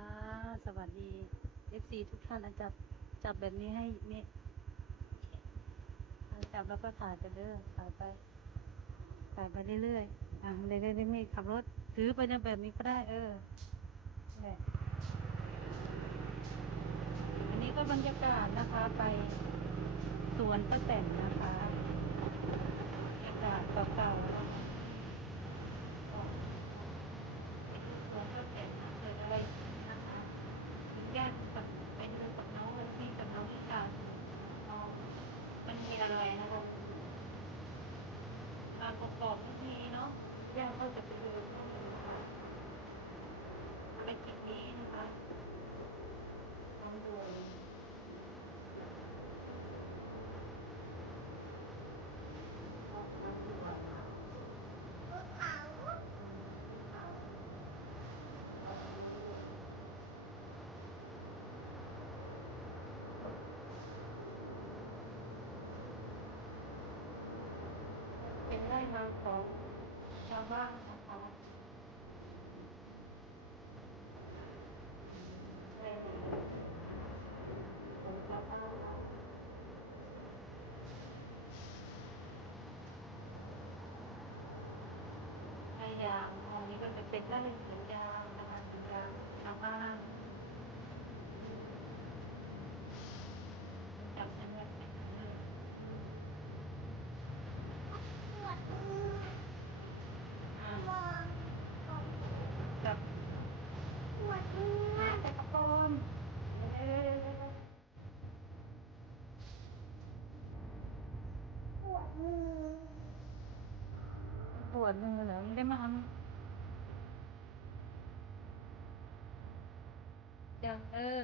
ะสวัสดี FC ทุกท่านนะจับจับแบบนี้ให้นี่จับแล้วก็ถ่ายไปเรื่อยถ่ายไปถ่ายไปเรื่อยๆอะเรื่อยๆไม่ขับรถถือไปเนี่ยแบบนี้ก็ได้ เออเนี่ยอันนี้ก็บรรยากาศนะคะไปสวนป้าแตนนะคะบรรยากาศเก่าๆ you know, you gotta look at the เป็นไร่นาของชาวบ้านนะคะไร่นาของชาวบ้านไร่ยางตรงนี้มันจะเป็นไร่สวนยางนะคะสวนยางชาวบ้านจับจังหวัดไหนเลย อ่าจับมาแต่กระโปรงเร็ว ปวดมือเหรอไม่ได้มาเดี๋ยวเออ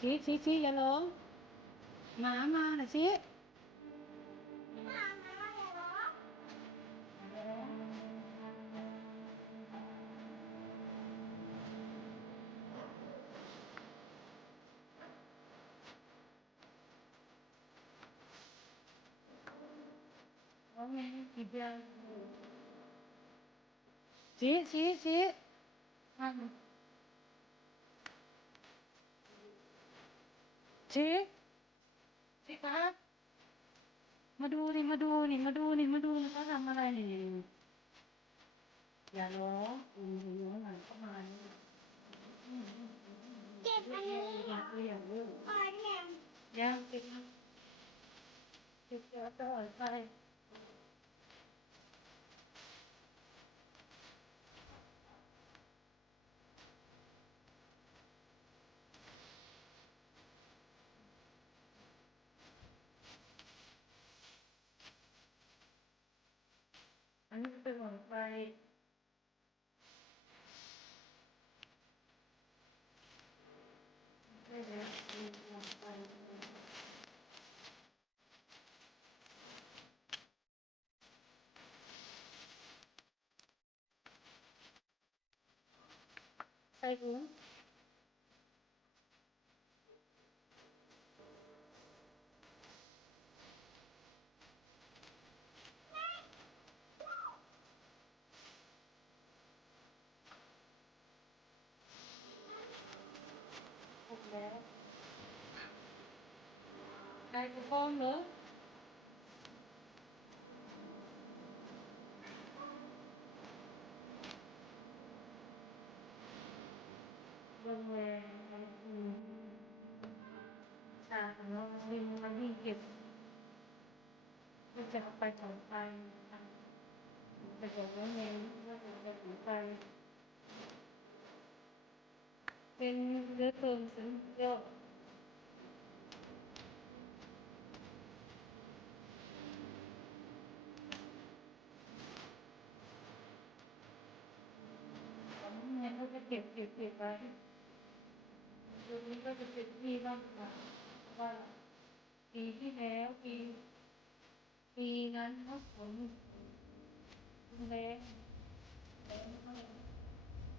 七七七人咯妈妈，来接。妈妈，我。我明天去别处。接接接。嗯。接。 ครับ มาดูนี่มาดูนี่มาดูนี่มาดูเขาทำอะไรนี่อย่าร้องอืมร้องหน่อยเข้ามานี่เก็บอันนี้อยากเรียนเรื่องก่อนแหมยังติดนะติดเชื้อตลอดไป ai um. Đây có con não ของเราลิมมายิ่งเก็บก็จะเอาไปของไปทำไปบอกน้องเมย์ว่าจะไปของไปเป็นเรือเติมสัญญาของเนี่ยเขาจะเก็บเก็บเก็บไว้ตรงนี้ก็จะเป็นที่บ้างกว่ะ ว่าปีที่แล้วปีปีนั้นเขาฝนแรงแรงมาก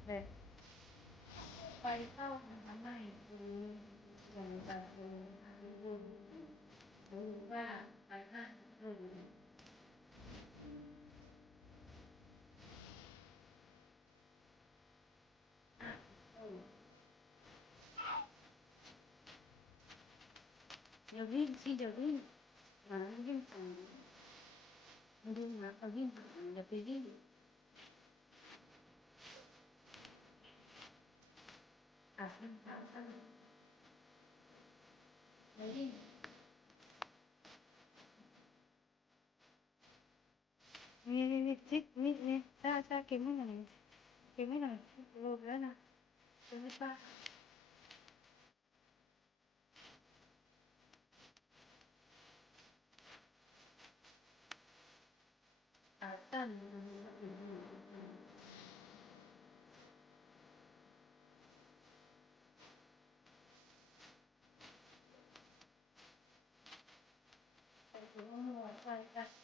แบบไฟเข้าทำให้คืออย่างแต่คือคือบุญรู้ว่าไปห้าเออเดี๋ยววิ่งสิเดี๋ยววิ่งหมาวิ่งสั่งมาดูหมาเขาวิ่งสั่งเดี๋ 여긴 시적인 말하는 우리는 아긴 아니라 백인 아산 아산 백인 미리리직 미리 사자 개미나 개미나 로그나 로그나 Yes.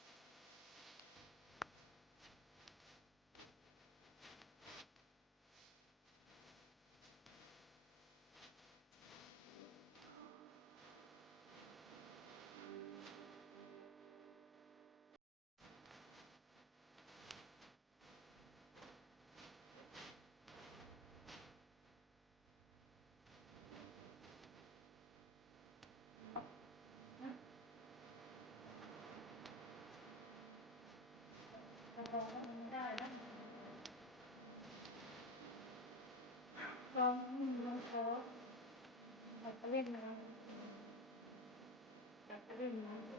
องมันได้นะลองลองโค้ดอยากจะเล่นน้ำอยากจะเล่นน้ำอะ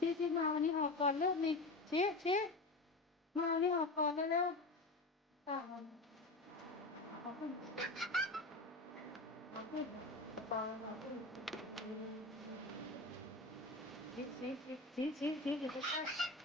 ชี้ชี้มาวันนี้ออกก่อนเลิกนี่ชี้ชี้มาวันนี้ออกก่อนเร็วๆตา 行行行行行行，快点。